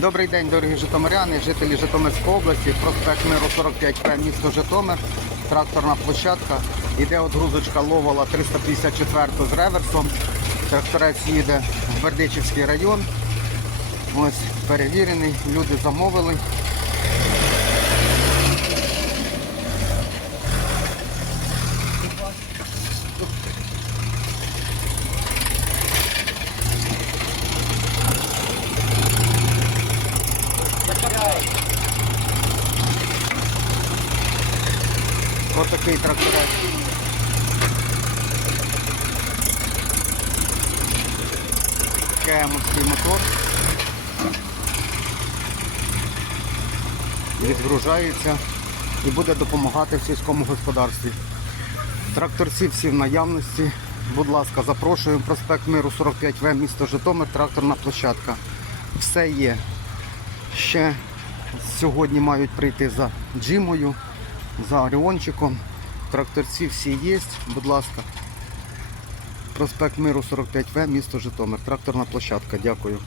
Добрий день, дорогі житомиряни, жителі Житомирської області, проспект Миру 45П, місто Житомир, тракторна площадка. Іде отгрузочка Ловола 354 з реверсом. Тракторець їде в Бердичівський район. Ось перевірений, люди замовили. Ось такий тракторець. Кемовський мотор. Відгружається і буде допомагати в сільському господарстві. Тракторці всі в наявності. Будь ласка, запрошуємо. Проспект Миру 45В, місто Житомир, тракторна площадка. Все є. Ще сьогодні мають прийти за Джимою, за Оріончиком. Тракторці всі є. Будь ласка. Проспект Миру 45В, місто Житомир. Тракторна площадка. Дякую.